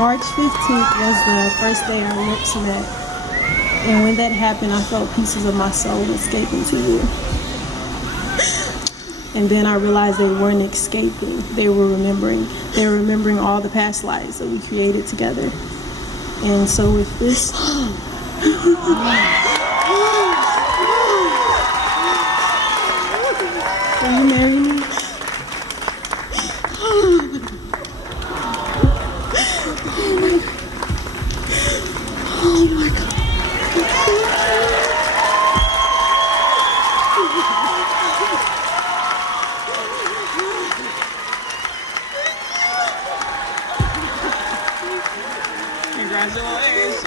March 15th was the first day our lips met. And when that happened, I felt pieces of my soul escape into you. And then I realized they weren't escaping. They were remembering. They were remembering all the past lives that we created together. And so with this... Will you marry me? Oh my God. Congratulations.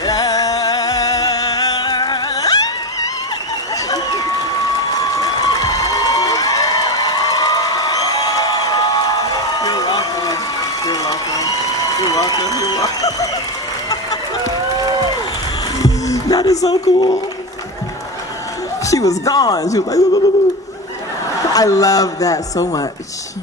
You're welcome. You're welcome. You're welcome. You're welcome. That is so cool. She was gone. She was like, I love that so much.